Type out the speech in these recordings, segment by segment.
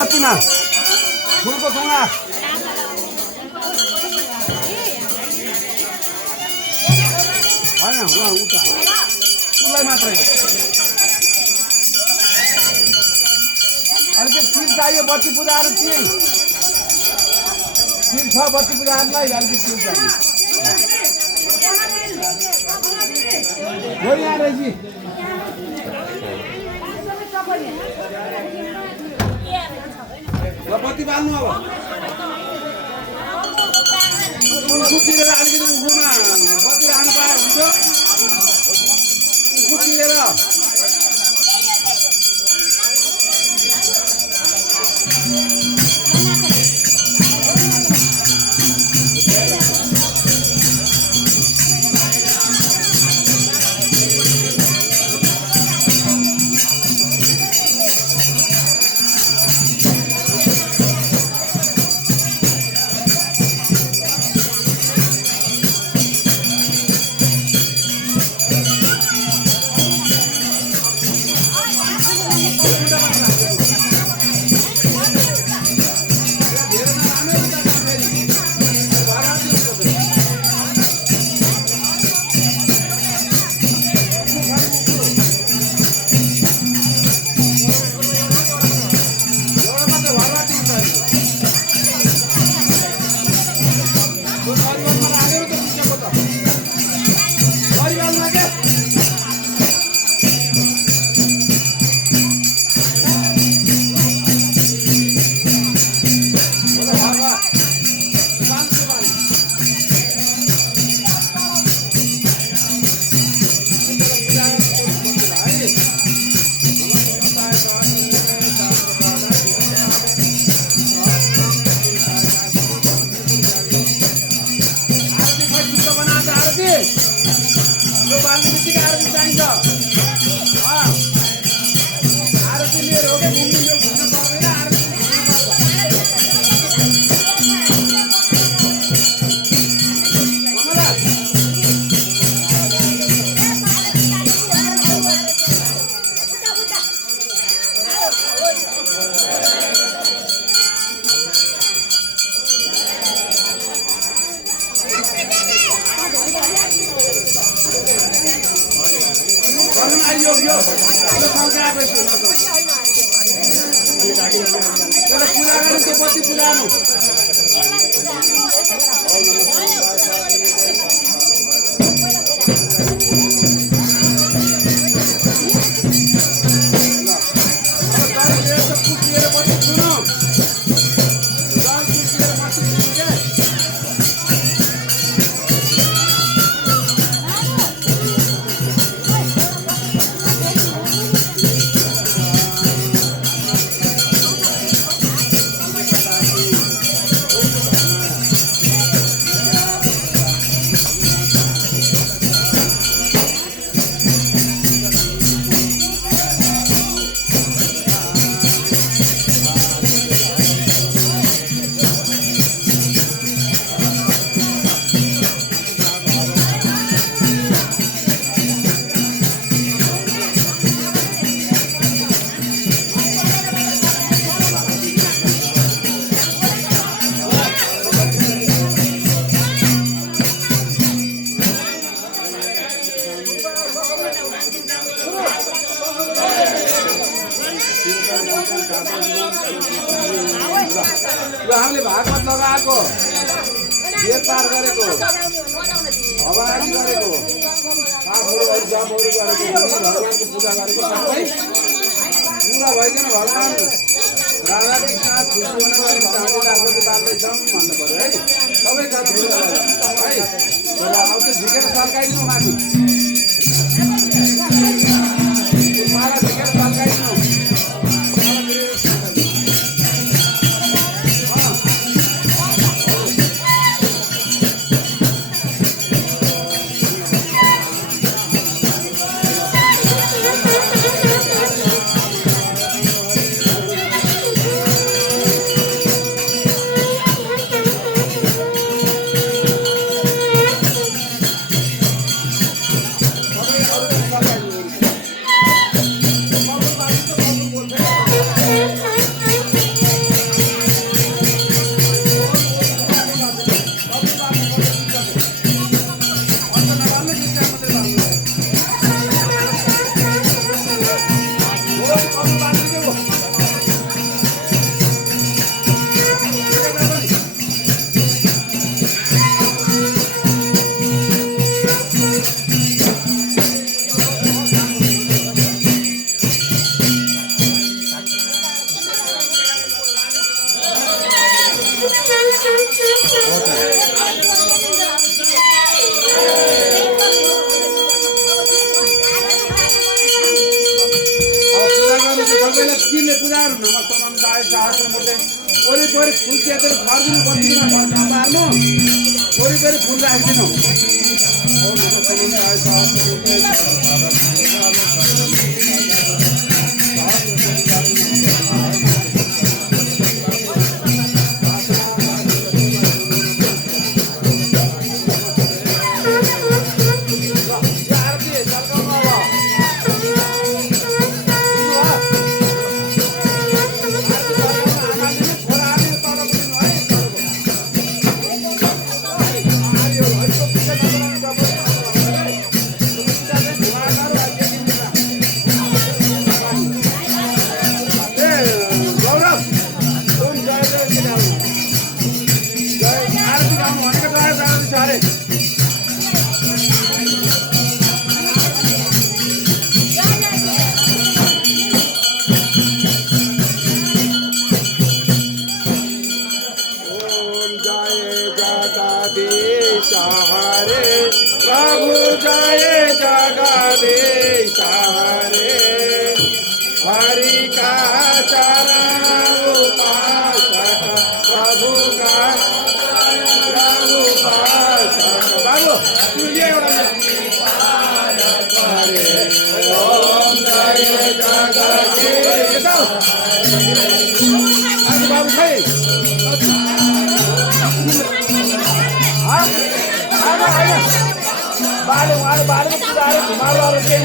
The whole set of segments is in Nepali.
कतिमा फुलको थुङ्गा होइन उता उसलाई मात्रै अनि त्यो तिल चाहियो बत्ती पूजाहरू तिल छ बत्ती पूजाहरूलाई अलिकति तिल चाहियो हो यहाँ रहेछ बत्ती बाल्नु अब कुचिरेर अलिकति उखुमा बत्ती राख्नु पाए हुन्छ कुचिरेर बत्ती पुरानो हामीले भागवत लगाएको बेरपार गरेको हवारी गरेको पाठहरू जपहरू गरेको भगवानको पूजा गरेको सबै पुरा भइकन भगवान राधा कृष्ण खुसी हुनको लागि हामीले जागृति बाँड्दैछौँ भन्नु पर्यो है सबै है अब चाहिँ झिकेर सर्काइदिनु माथि माला झिकेर सर्काइदिनु वरिपरि फुल च्यातेर छरिदिनु बस्तीमा घरकामा वरिपरि फुल राखिदिनु प्रभु जय जगदीश हरे हरि का चरण उपासक प्रभु का उपासक बाबू ओम जय जगदीश बाबू भाई बारे में घुमारो के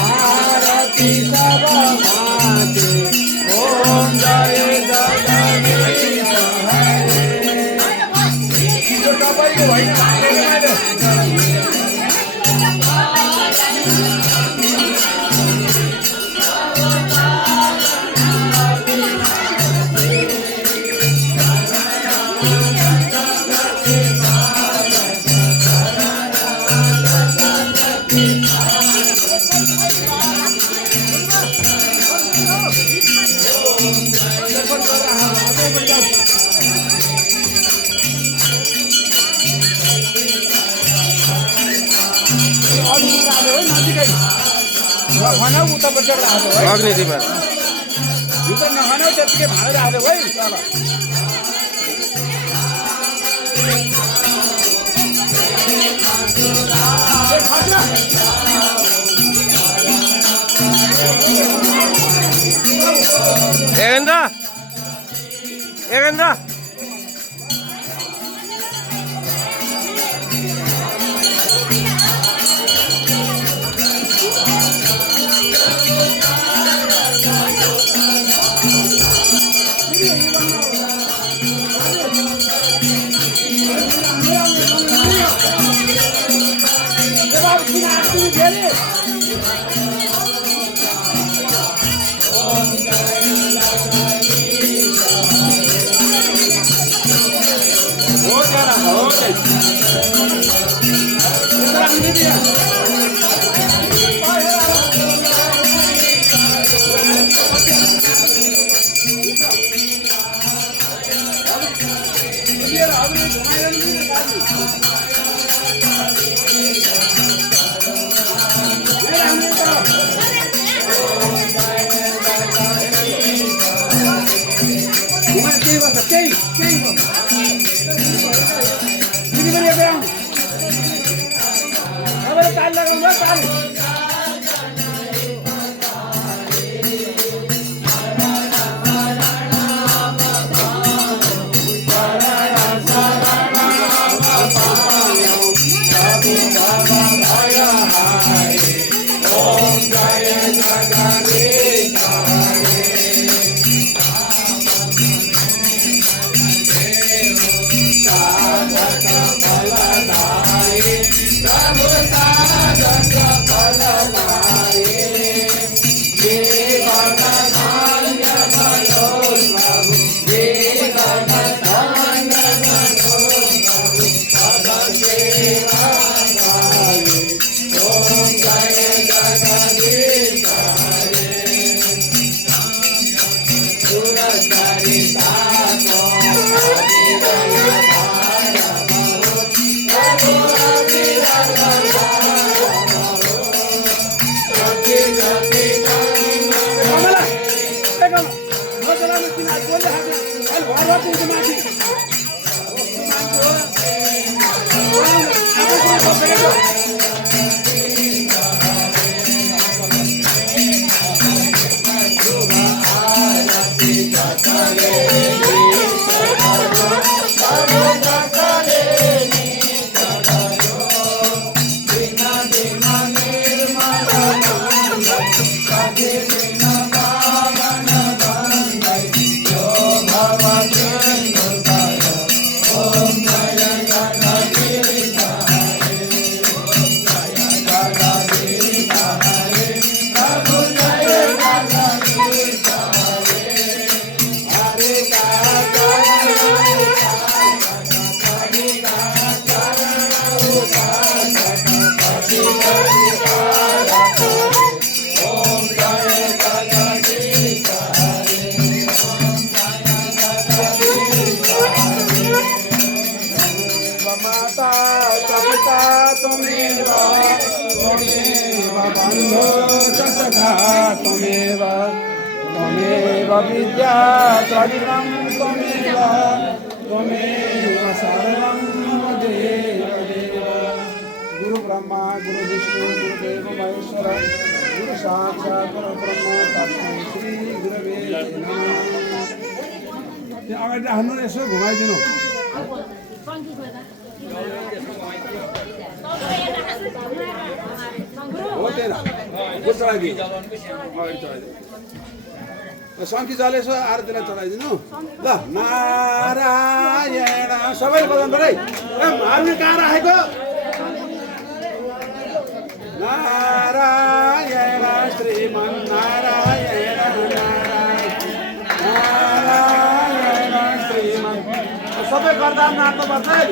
आरती सब माते ओम जय जगदीश हरे तो तपाईको भाइ खाना उता बसेर राख्दो है अग्निदेव भित्र नखाना त्यतिकै भाँडा राख्दो है तल एगेन्द्र त्वमेव विद्या त्वमेव सर्वं देव गुरु ब्रह्मा गुरु विष्णु गुरुदेव महेश्वर गुरु साक्षात् परब्रह्म तस्मै श्री गुरवे नमः। अगाडि राख्नु यसो घुमाइदिनु। हो त्यही चढाइदिनु शङ्की जल यसो आरतीलाई चढाइदिनु ल। नारायण सबैले बजाउनु पऱ्यो है। हामी कहाँ राखेको? नारायण श्रीमन नारायण नारायण श्रीमन सबै गर्दा नाच्नुपर्छ है।